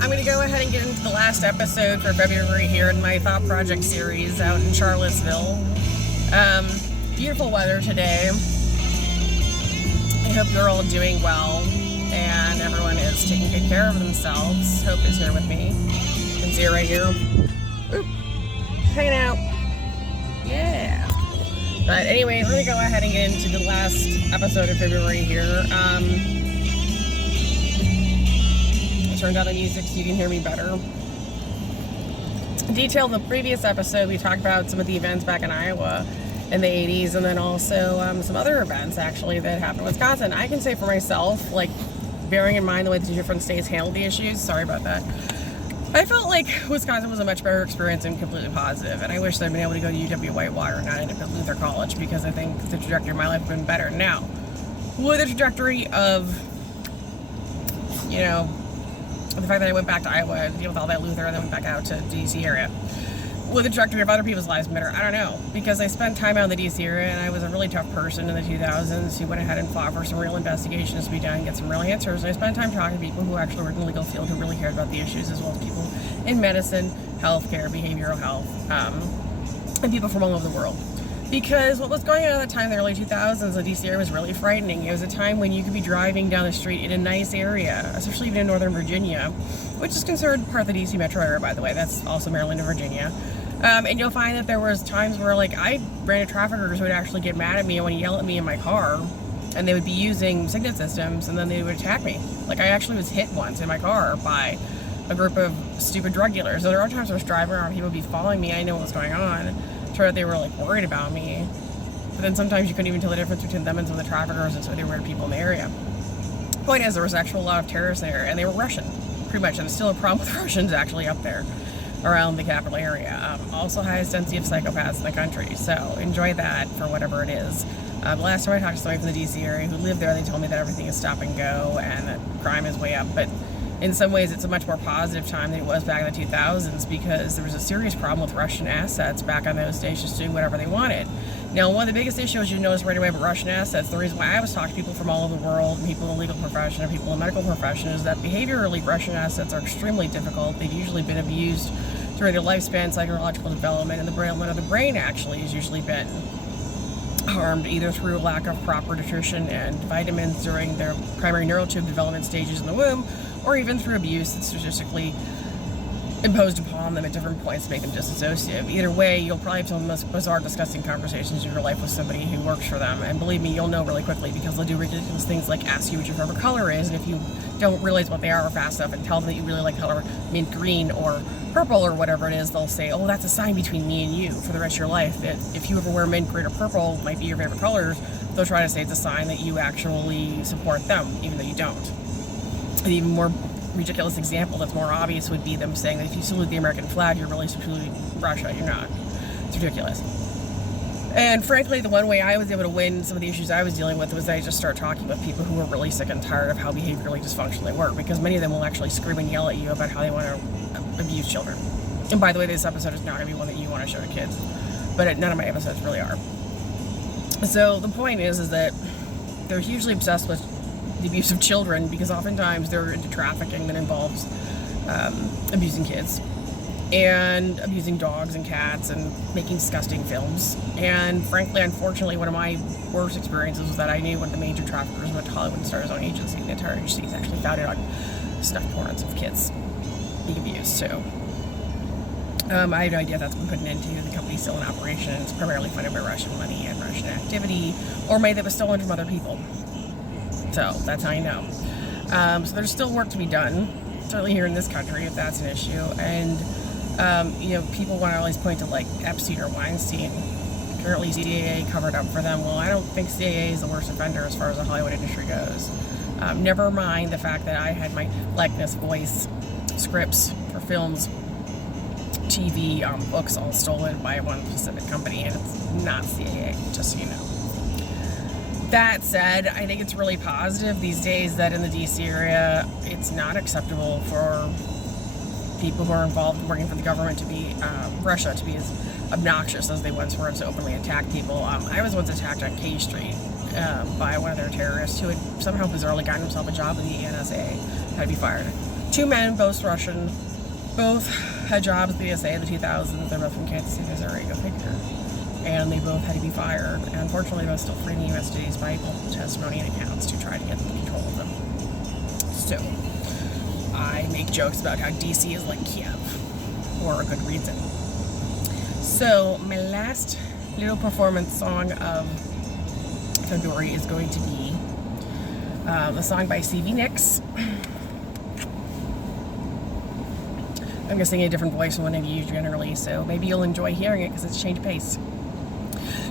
I'm going to go ahead and get into the last episode for February here in my Thought Project series out in Charlottesville. Beautiful weather today. I hope you're all doing well and everyone is taking good care of themselves. Hope is here with me. You can see her right here. Oop. Hanging out. Yeah. But anyway, we're going to go ahead and get into the last episode of February here. Turned down the music so you can hear me better. Detailed the previous episode, we talked about some of the events back in Iowa in the 80s, and then also some other events actually that happened in Wisconsin. I can say for myself, like bearing in mind the way the different states handled the issues, sorry about that, I felt like Wisconsin was a much better experience and completely positive, and I wish that I'd been able to go to UW-Whitewater and not end up at Luther College, because I think the trajectory of my life would have been better. Now, with the trajectory of, you know, the fact that I went back to Iowa and deal with all that Luther and then went back out to the DC area, with the trajectory of other people's lives better, I don't know, because I spent time out in the DC area and I was a really tough person in the 2000s who went ahead and fought for some real investigations to be done and get some real answers. And I spent time talking to people who actually were in the legal field who really cared about the issues, as well as people in medicine, healthcare, behavioral health, and people from all over the world. Because what was going on at the time in the early 2000s, the DC area was really frightening. It was a time when you could be driving down the street in a nice area, especially even in Northern Virginia, which is considered part of the DC metro area, by the way. That's also Maryland and Virginia. And you'll find that there was times where, like, I ran into traffickers who would actually get mad at me and want to yell at me in my car, and they would be using signet systems, and then they would attack me. Like, I actually was hit once in my car by a group of stupid drug dealers. So there are times I was driving around, people would be following me, I didn't know what was going on. Sure that they were like worried about me, but then sometimes you couldn't even tell the difference between them and some of the traffickers, and so they were weird people in the area. Point is, there was actually a lot of terrorists there, and they were Russian, pretty much, and there's still a problem with Russians actually up there around the capital area. Also highest density of psychopaths in the country, so enjoy that for whatever it is. Last time I talked to somebody from the DC area who lived there, they told me that everything is stop and go and that crime is way up, but in some ways, it's a much more positive time than it was back in the 2000s, because there was a serious problem with Russian assets back on those days just doing whatever they wanted. Now, one of the biggest issues you notice right away about Russian assets, the reason why I was talking to people from all over the world, and people in the legal profession and people in the medical profession, is that behaviorally Russian assets are extremely difficult. They've usually been abused during their lifespan, psychological development, and the brain actually has usually been harmed either through lack of proper nutrition and vitamins during their primary neural tube development stages in the womb, or even through abuse that's statistically imposed upon them at different points to make them disassociative. Either way, you'll probably have some of the most bizarre, disgusting conversations in your life with somebody who works for them, and believe me, you'll know really quickly, because they'll do ridiculous things like ask you what your favorite color is, and if you don't realize what they are fast enough and tell them that you really like color mint green or purple or whatever it is, they'll say, oh, that's a sign between me and you for the rest of your life. That if you ever wear mint green or purple, might be your favorite colors, they'll try to say it's a sign that you actually support them, even though you don't. An even more ridiculous example that's more obvious would be them saying that if you salute the American flag, you're really saluting Russia. You're not. It's ridiculous. And frankly, the one way I was able to win some of the issues I was dealing with was that I just start talking with people who were really sick and tired of how behaviorally dysfunctional they were, because many of them will actually scream and yell at you about how they want to abuse children. And by the way, this episode is not going to be one that you want to show to kids, but none of my episodes really are. So the point is that they're hugely obsessed with the abuse of children, because oftentimes they're into trafficking that involves abusing kids and abusing dogs and cats and making disgusting films. And frankly, unfortunately, one of my worst experiences was that I knew one of the major traffickers went to Hollywood and started his own agency. The entire agency is actually founded on snuff porns of kids being abused. So I have no idea if that's been put into. The company's still in operation. It's primarily funded by Russian money and Russian activity, or money that was stolen from other people. So that's how you know. So there's still work to be done, certainly here in this country, if that's an issue. And, you know, people want to always point to, like, Epstein or Weinstein. Currently, CAA covered up for them. Well, I don't think CAA is the worst offender as far as the Hollywood industry goes. Never mind the fact that I had my likeness, voice, scripts for films, TV, books all stolen by one specific company, and it's not CAA, just so you know. That said, I think it's really positive these days that in the DC area, it's not acceptable for people who are involved in working for the government to be, Russia, to be as obnoxious as they once were and to openly attack people. I was once attacked on K Street by one of their terrorists who had somehow bizarrely gotten himself a job with the NSA, had to be fired. Two men, both Russian, both had jobs at the BSA in the 2000s. They're both from Kansas City, Missouri, go figure. And they both had to be fired. And unfortunately, they were still free in the U.S. today despite multiple testimony and accounts to try to get control of them. So, I make jokes about how DC is like Kiev, for a good reason. So, my last little performance song of February is going to be a song by Stevie Nicks. I'm going to sing in a different voice than what I use generally, so maybe you'll enjoy hearing it because it's a change of pace.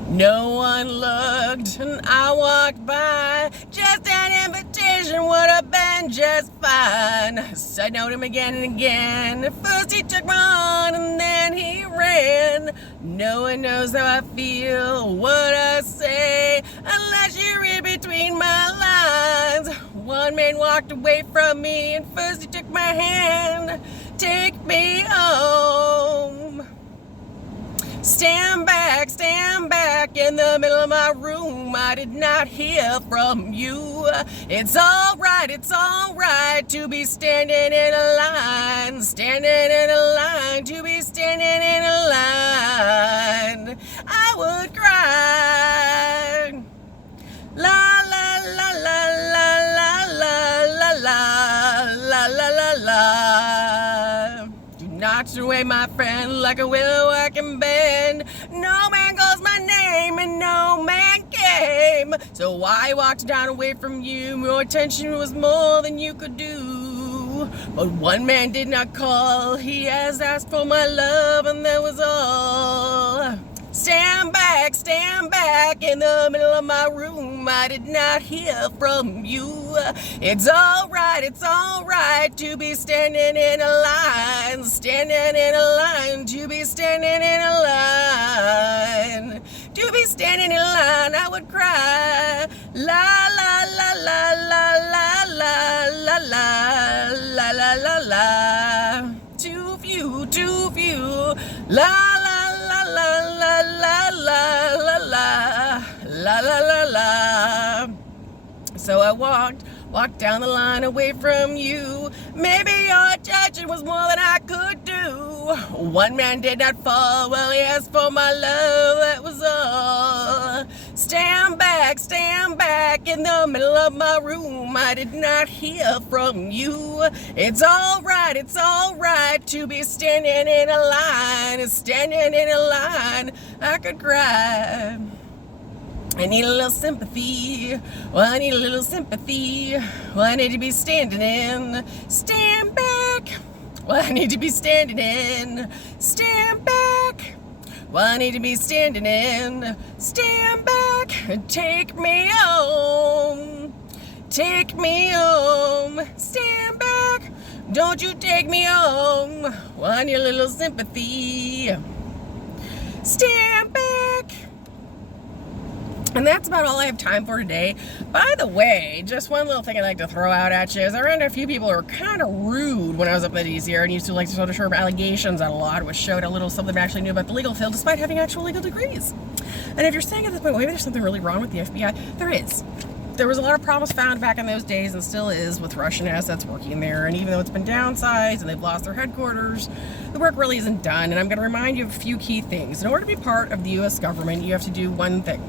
No one looked and I walked by. Just an invitation would have been just fine. So I noted him again and again. First he took my arm and then he ran. No one knows how I feel, what I say, unless you read between my lines. One man walked away from me and first he took my hand. Take me home. Stand back in the middle of my room. I did not hear from you. It's alright to be standing in a line. Standing in a line, to be standing in a line. I would cry. La la la la la la la la la la la la. Do not sway my friend like a willow I can bend. No man calls my name and no man came. So I walked down away from you. Your attention was more than you could do. But one man did not call. He has asked for my love and that was all. Stand back in the middle of my room. I did not hear from you. It's alright to be standing in a line. Standing in a line, to be standing in a line. To be standing in a line, I would cry. La la la la la la la la la la la la. Too few. La la la la la la la la la la la la. So I walked down the line away from you. Maybe your attention was more than I could do. One man did not fall, well he asked for my love, that was all. Stand back in the middle of my room. I did not hear from you. It's alright to be standing in a line. Standing in a line, I could cry. I need a little sympathy. Well, I need a little sympathy. Well, I need to be standing in. Stand back. Well, I need to be standing in. Stand back. Well, I need to be standing in. Stand back. Take me home. Take me home. Stand back. Don't you take me home. Well, I need a little sympathy. Stand back. And that's about all I have time for today. By the way, just one little thing I'd like to throw out at you is I ran into a few people who were kind of rude when I was up in the DC area and used to like to sort of shove allegations out a lot, which showed a little something I actually knew about the legal field despite having actual legal degrees. And if you're saying at this point, well, maybe there's something really wrong with the FBI, there is. There was a lot of promise found back in those days and still is with Russian assets working there. And even though it's been downsized and they've lost their headquarters, the work really isn't done. And I'm going to remind you of a few key things. In order to be part of the U.S. government, you have to do one thing.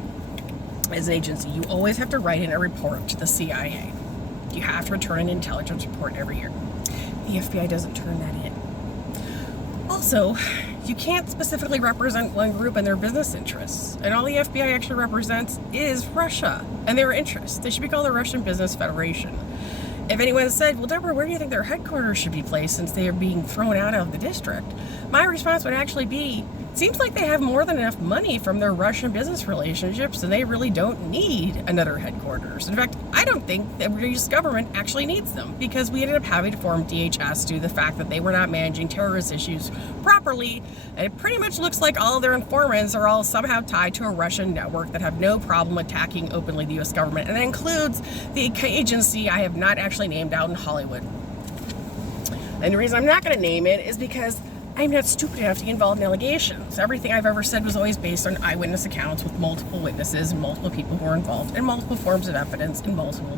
As an agency, you always have to write in a report to the CIA. You have to return an intelligence report every year. The FBI doesn't turn that in. Also, you can't specifically represent one group and their business interests. And all the FBI actually represents is Russia and their interests. They should be called the Russian Business Federation. If anyone said, well, Deborah, where do you think their headquarters should be placed since they are being thrown out of the district? My response would actually be, seems like they have more than enough money from their Russian business relationships and they really don't need another headquarters. In fact, I don't think the U.S. government actually needs them because we ended up having to form DHS due to the fact that they were not managing terrorist issues properly. And it pretty much looks like all of their informants are all somehow tied to a Russian network that have no problem attacking openly the U.S. government. And that includes the agency I have not actually named out in Hollywood. And the reason I'm not going to name it is because I'm not stupid enough to get involved in allegations. Everything I've ever said was always based on eyewitness accounts with multiple witnesses and multiple people who were involved and multiple forms of evidence in multiple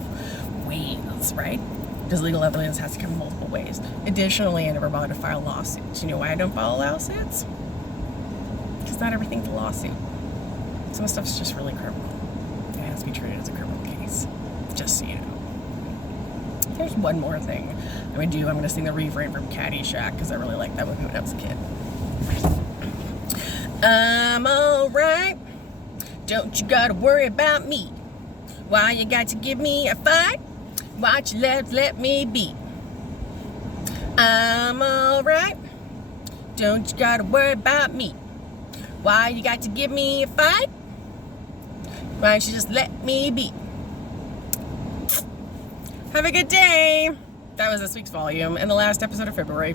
ways, right? because legal evidence has to come multiple ways. Additionally, I never bothered to file lawsuits. You know why I don't file lawsuits? Because not everything's a lawsuit. Some stuff's just really criminal. It has to be treated as a criminal case. Just so you know. There's one more thing I'm going to do. I'm going to sing the refrain from Caddy Shack because I really liked that movie when I was a kid. I'm alright. Don't you gotta worry about me. Why you got to give me a fight? Why you let me be? I'm alright. Don't you gotta worry about me. Why you got to give me a fight? Why don't you just let me be? Have a good day. That was this week's volume and the last episode of February.